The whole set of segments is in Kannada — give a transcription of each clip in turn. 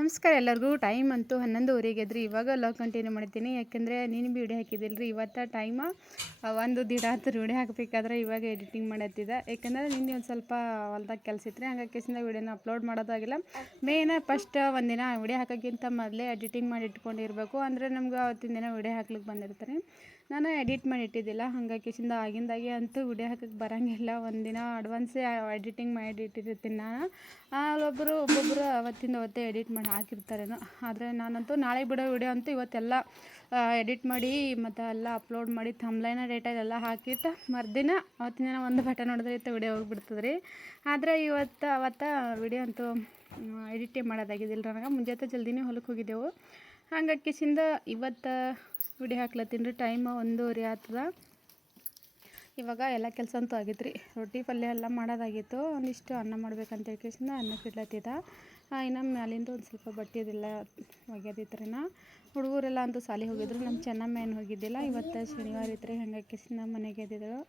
ನಮಸ್ಕಾರ ಎಲ್ಲರಿಗೂ. ಟೈಮ್ ಅಂತೂ 11:30 ಎದ್ರಿ. ಇವಾಗ ಲಾಗ್ ಕಂಟಿನ್ಯೂ ಮಾಡ್ತೀನಿ, ಯಾಕೆಂದರೆ ನೀನು ಭೀ ವಿಡಿಯೋ ಹಾಕಿದ್ದಿಲ್ಲ ರೀ. ಇವತ್ತು ಟೈಮ ಒಂದು ದಿನ ಹತ್ತು ವಿಡಿಯೋ ಹಾಕಬೇಕಾದ್ರೆ ಇವಾಗ ಎಡಿಟಿಂಗ್ ಮಾಡತ್ತಿದ್ದೆ, ಯಾಕೆಂದರೆ ನಿನ್ನೆ ಒಂದು ಸ್ವಲ್ಪ ಹೊಲ್ದಾಗ ಕೆಲಸ ಇತ್ತು ರೀ. ಹಂಗಾಗಿ ಕೇಸಿಂದ ವಿಡಿಯೋನ ಅಪ್ಲೋಡ್ ಮಾಡೋದಾಗಿಲ್ಲ. ಮೇಯ್ನ ಫಸ್ಟ್ ಒಂದಿನ ವಿಡಿಯೋ ಹಾಕೋಕ್ಕಿಂತ ಮೊದಲೇ ಎಡಿಟಿಂಗ್ ಮಾಡಿ ಇಟ್ಕೊಂಡಿರಬೇಕು, ಅಂದರೆ ನಮ್ಗೆ ಅವತ್ತಿನ ದಿನ ವಿಡಿಯೋ ಹಾಕ್ಲಿಕ್ಕೆ ಬಂದಿರ್ತಾರೆ. ನಾನು ಎಡಿಟ್ ಮಾಡಿ ಇಟ್ಟಿದ್ದಿಲ್ಲ, ಹಂಗಾಗಿ ಕೇಸಿಂದ ಆಗಿಂದಾಗೆ ಅಂತೂ ವಿಡಿಯೋ ಹಾಕೋಕ್ಕೆ ಬರೋಂಗಿಲ್ಲ. ಒಂದಿನ ಅಡ್ವಾನ್ಸೇ ಎಡಿಟಿಂಗ್ ಮಾಡಿ ಇಟ್ಟಿರ್ತೀನಿ ನಾನು. ಒಬ್ಬೊಬ್ಬರು ಅವತ್ತೇ ಎಡಿಟ್ ಮಾಡಿ ಹಾಕಿರ್ತಾರೇನೋ. ಆದರೆ ನಾನಂತೂ ನಾಳೆ ಬಿಡೋ ವಿಡಿಯೋ ಅಂತೂ ಇವತ್ತೆಲ್ಲ ಎಡಿಟ್ ಮಾಡಿ ಮತ್ತು ಎಲ್ಲ ಅಪ್ಲೋಡ್ ಮಾಡಿ ಥಂಬ್ನೈಲ್ ಡೇಟಾ ಎಲ್ಲ ಹಾಕಿಟ್ಟು ಮರುದಿನ ಅವತ್ತಿನ ದಿನ ಒಂದು ಬಟನ್ ನೋಡಿದ್ರೆ ಇತ್ತು ವಿಡಿಯೋ ಹೋಗಿಬಿಡ್ತದೆ ರೀ. ಆದರೆ ಅವತ್ತು ವಿಡಿಯೋ ಅಂತೂ ಎಡಿಟೇ ಮಾಡೋದಾಗಿದ್ದಿಲ್ಲ ನನಗೆ. ಮುಂಜಾನೆ ಜಲ್ದಿನೇ ಹೊಲಕ್ಕೆ ಹೋಗಿದ್ದೆವು, ಹಂಗಾಗಿ ಕಿಸಿಂದ ಇವತ್ತು ವಿಡಿಯೋ ಹಾಕ್ಲತ್ತೀನಿ ರೀ. ಟೈಮ್ 1:30 ಆಗ್ತದೆ. ಇವಾಗ ಎಲ್ಲ ಕೆಲಸ ಅಂತೂ ಆಗಿತ್ತು ರೀ. ರೊಟ್ಟಿ ಪಲ್ಯ ಎಲ್ಲ ಮಾಡೋದಾಗಿತ್ತು. ಒಂದಿಷ್ಟು ಅನ್ನ ಮಾಡ್ಬೇಕಂತ ಹೇಳ್ಕೇಸಿಂದ ಅನ್ನಕ್ಕೆ ಇಡ್ಲತ್ತಿದ್ದ. ಇನ್ನು ಮ್ಯಾಲಿಂದ ಒಂದು ಸ್ವಲ್ಪ ಬಟ್ಟೆದೆಲ್ಲ ಒಗ್ಯೋದಿತ್ರಿನ. ಹುಡುಗರೆಲ್ಲ ಅಂತೂ ಸಾಲಿಗೆ ಹೋಗಿದ್ರು. ನಮ್ಮ ಚೆನ್ನಮ್ಮ ಏನು ಹೋಗಿದ್ದಿಲ್ಲ. ಇವತ್ತು ಶನಿವಾರ ಇತ್ತು ರೀ, ಹಂಗಾಗಿ ಕೇಸಿಂದ ಮನೆಗೆ ಎದ್ದಿದ್ದಳು.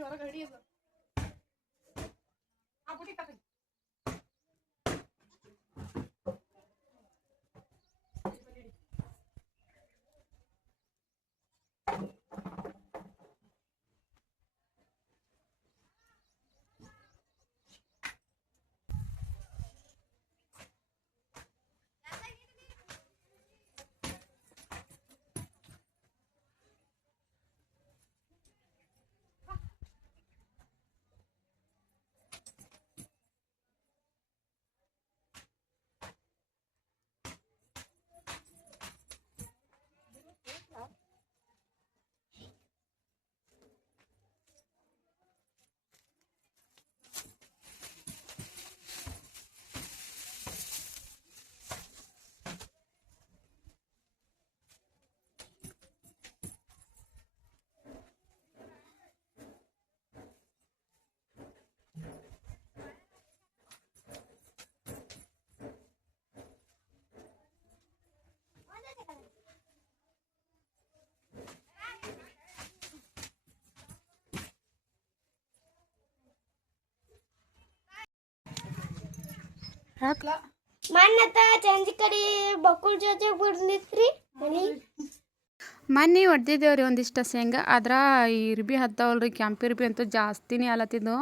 ಅರ್ಬಿ ಹೊರಗೆ ಹಿಡಿಯೋದು ಆ ಬುಟ್ಟಿ ತಗ ಹಾಕ್ಲಾ ಮನ್ನತ ಚಂಜಿ ಕಡೆ ಬಕ್ಕುಳ ಜೊತೆ ಬಿಡ್ನಿತ್ರಿ ಮನಿ ಮನೆ ಹೊಡೆದಿದ್ದೇವ್ರಿ ಒಂದಿಷ್ಟು ಶೇಂಗಾ ಆದ್ರೆ ಇರ್ಬಿ ಹತ್ತವಲ್ರಿ ಕೆಂಪು ಇರ್ಬಿ ಅಂತೂ ಜಾಸ್ತಿನೇ ಆಲತ್ತಿದ್ವು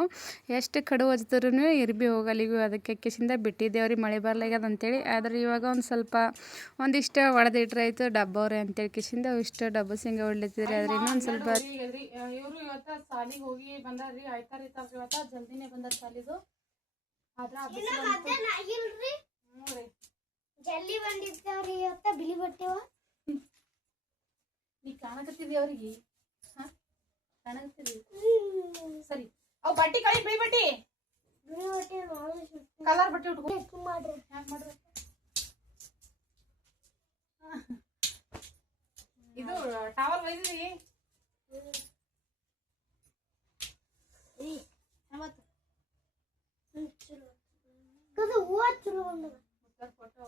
ಎಷ್ಟು ಕಡು ಹಚ್ಚಿದ್ರೂ ಇರ್ಬಿ ಹೋಗಲ್ಲಿಗೂ ಅದಕ್ಕೆ ಕಿಸಿಂದ ಬಿಟ್ಟಿದ್ದೇವ್ರಿ ಮಳೆ ಬರ್ಲಾಗ್ಯದ ಅಂತೇಳಿ ಆದ್ರೆ ಇವಾಗ ಒಂದು ಸ್ವಲ್ಪ ಒಂದಿಷ್ಟು ಹೊಡೆದಿಟ್ರಾಯ್ತು ಡಬ್ಬವ್ರಿ ಅಂತೇಳಿ ಕಿಸಿಂದ ಇಷ್ಟು ಡಬ್ಬ ಶೇಂಗಾ ಹೊಡ್ಲತ್ತಿದ್ರಿ ಆದ್ರೆ ಇನ್ನೊಂದು ಸ್ವಲ್ಪ ಇವರು ಇವತ್ತು ಸಾಲಿಗೆ ಹೋಗಿ ಬಂದಾರ್ರಿ ಆಯ್ತಾರ ಇವತ್ತು ಜಲ್ದಿನೇ ಬಂದಾರ ಸಾಲಿದು ಆದ್ರೆ ಜಲ್ದಿ ಬಂದಿದ್ದಾವ್ರಿ ಇವತ್ತ ಬಿಳಿ ಬಟ್ಟೆವ ನೀ ಕಾಣಕತ್ತಿದ್ದಿ ಅವ್ರಿಗೆ ಕಾಣಕತ್ತಿದ್ದಿ ಸರಿ ಅವ್ ಬಟ್ಟಿ ಕಳಿ ಬಿಳಿ ಬಟ್ಟಿ ಕಲರ್ ಬಟ್ಟೆ ಉಟ್ಕೊ ಮಾಡ್ರಿ ಹ್ಯಾಂಗ ಮಾಡ್ರಿ ಇದು ಟವಲ್ ಒಯ್ದಿರಿ ಹೂವ ಚಲೋ ಬಂದವ ಫೋಟೋ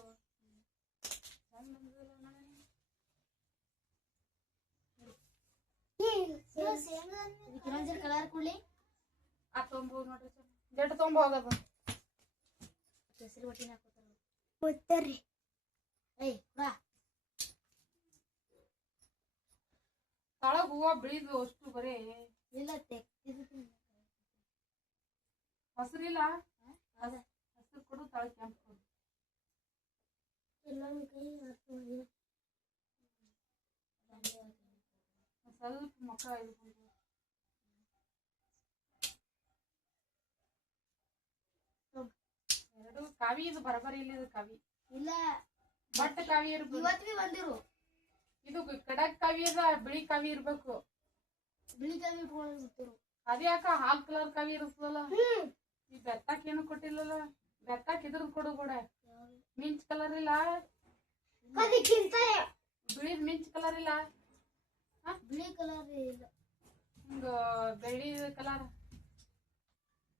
ಕಲರ್ ಕುಳಿ ಆ ತೊಂಬೋದು ನೋಡ್ರಿ ಜಡ್ ತೊಂಬ ಹೋಗದು ಹೆಸರು ಒಟ್ಟಿನ ಹಾಕೋತಾರ ಗೊತ್ತರಿ ಏಯ್ ಬಾ ತಳಗ ಹೂವ ಬೆಳಿದ್ವು ಅಷ್ಟು ಬರೇ ಇಲ್ಲ ಹಸಿರಿಲ್ಲ ಹಸಿರು ಕೊಡು ತಳ ಕೆಂಪು ಕೊಡು ಎಲ್ಲ ಕೈ ಸ್ವಲ್ಪ ಮಕ್ಕ ಎರಡು ಕಾವಿ ಇದು ಬರಬರಿ ಇಲ್ಲ ಇದು ಕಾವಿ ಇಲ್ಲ ಬಟ್ ಕಾವಿ ಇರ್ಬೇಕು ಇವತ್ತು ಬಂದಿರು ಇದು ಕಡಕ್ ಕಾವಿ ಅದ ಬಿಳಿ ಕಾವಿ ಇರ್ಬೇಕು ಬಿಳಿ ಕಾವಿ ಇಟ್ಕೊಂಡಿರ್ತಿರು ಅದೇ ಯಾಕ ಹಾಲ್ ಕಲರ್ ಕಾವಿ ಇರುತ್ತಲ್ಲ ಈ ಬೆತ್ತಾಕ್ ಏನು ಕೊಟ್ಟಿಲ್ಲಲ್ಲ ಬೆತ್ತಾಕ್ ಇದ್ರದ್ ಕೊಡು ಕೂಡ ಮಿಂಚ್ ಕಲರ್ ಇಲ್ಲ ಬಿಳಿದ್ ಮಿಂಚ್ ಕಲರ್ ಇಲ್ಲ ಬಿಳಿ ಕಲರ್ ಇಲ್ಲ ಹಿಂಗ ಬೆಳ್ಳಿ ಕಲರ್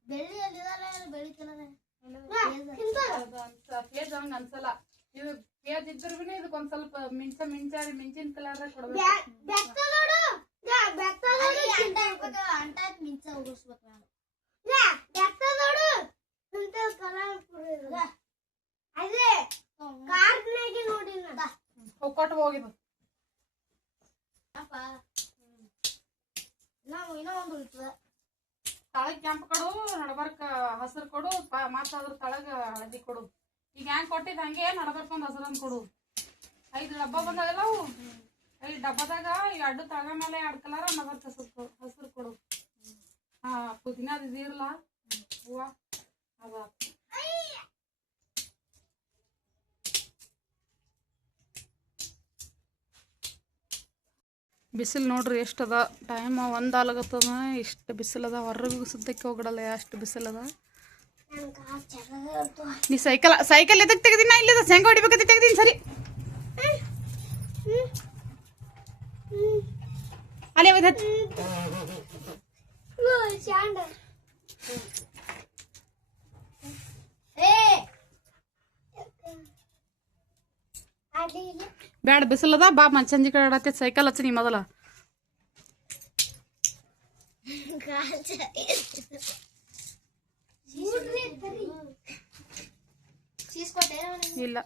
ಬೆಳ್ಳಿ ಅಲ್ಲಿ ಬೆಳ್ಳಿ ಕಲರ್ ಪೇಜ್ ಹಂಗ ಅನ್ಸಲ್ಲ ಇದು ಪೇಜ್ ಇದ್ರ ಬಿನೇ ಇದಕ್ಕೊಂದ್ ಸ್ವಲ್ಪ ಮಿಂಚಾರಿ ಮಿಂಚಿನ ಕಲರ್ ಕೊಡ್ಬೇಕು ಅಂಟಾಯ್ತು ಮಿಂಚ ಉಗಿಸ್ಬೇಕು ನಾನು ಕೊಟ್ಟು ಹೋಗಿದ್ದು ನಾವು ಇನ್ನೂ ಒಂದು ಇರ್ತದ ತಳಗ್ ಕೆಂಪು ಕೊಡು ನಡಬರ್ಕ ಹಸಿರು ಕೊಡು ಮತ್ತ ಅದ್ರ ತಳಗ ಹಳದಿ ಕೊಡು ಈಗ ಹೆಂಗ್ ಕೊಟ್ಟಿದ್ ಹಂಗೆ ನಡಬರ್ಕ ಒಂದ್ ಹಸಿರನ್ ಕೊಡು 5 ಡಬ್ಬ ಬಂದಾಗಲ್ಲ ಅವು 5 ಡಬ್ಬದಾಗ ಈ ಅಡ್ಡು ತಳಗ ಮೇಲೆ 2 ಕಲರ್ ನಡಬರ್ಕ ಹಸಿರು ಕೊಡು ಹಾ ಪುದೀನ ಇದಿರಲ್ಲ ಹೂವ ಅದ ಬಿಸಿಲು ನೋಡ್ರಿ ಎಷ್ಟು ಅದ ಟೈಮ್ 1 ಆಗತ್ತದ ಇಷ್ಟು ಬಿಸಿಲದ ಹೊರಗೆ ಸುದ್ದಕ್ಕೆ ಹೋಗಡಲ್ಲ ಅಷ್ಟು ಬಿಸಿಲದ ನೀ ಸೈಕಲ್ ಎದಕ್ಕೆ ತೆಗ್ದಿನ ಇಲ್ಲದ ಶೇಂಗಾ ಹೊಡಿಬೇಕಂತ ತೆಗ್ದೀನಿ ಸರಿ ಅಲ್ಲಿ ಬ್ಯಾಡ ಬಿಸಿಲದ ಬಾ ಸಂಜೆ ಕಡೆ ಆಡತ್ತೆ ಸೈಕಲ್ ಹಚ್ಚ ನೀ ಮೊದಲ ಇಲ್ಲ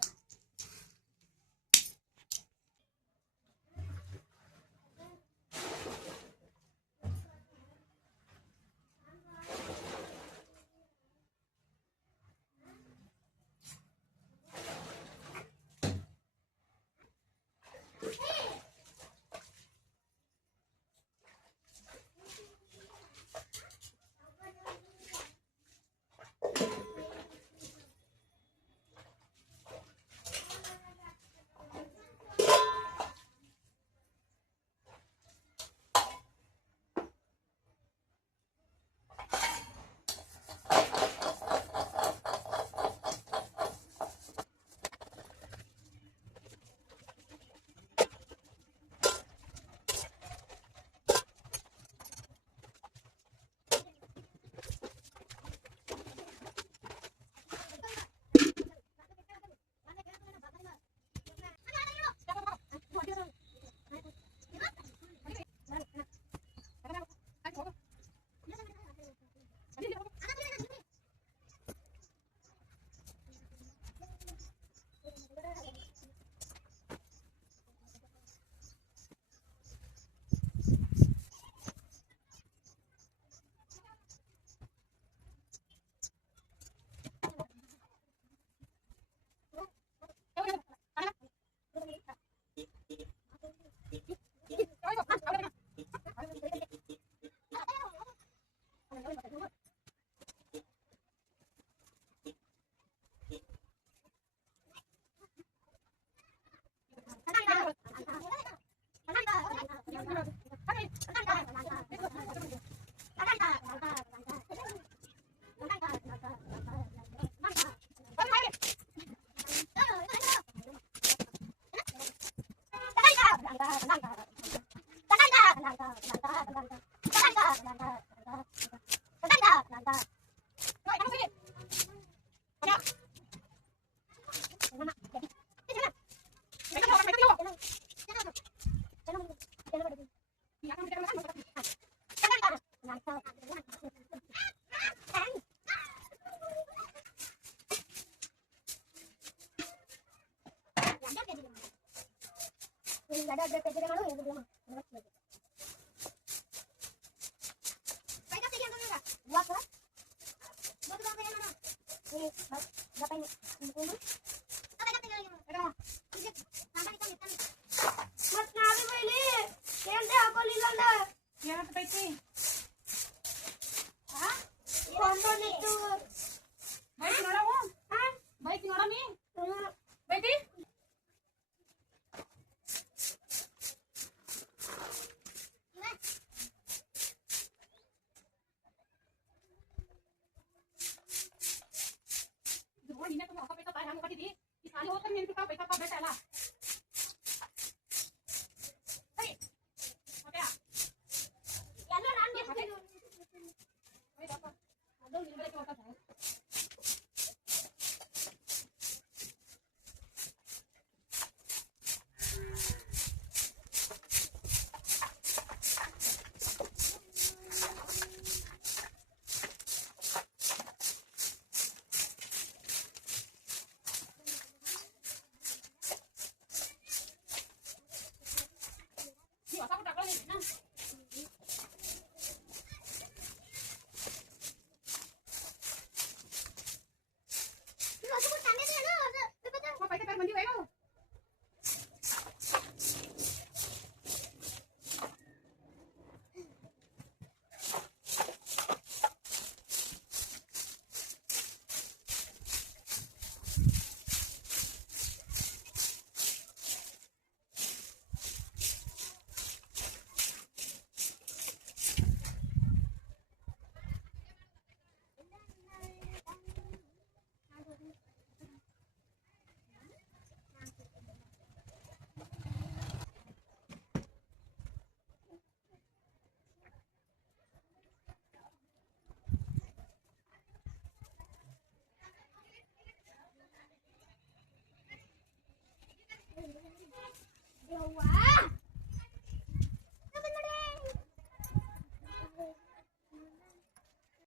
Wow.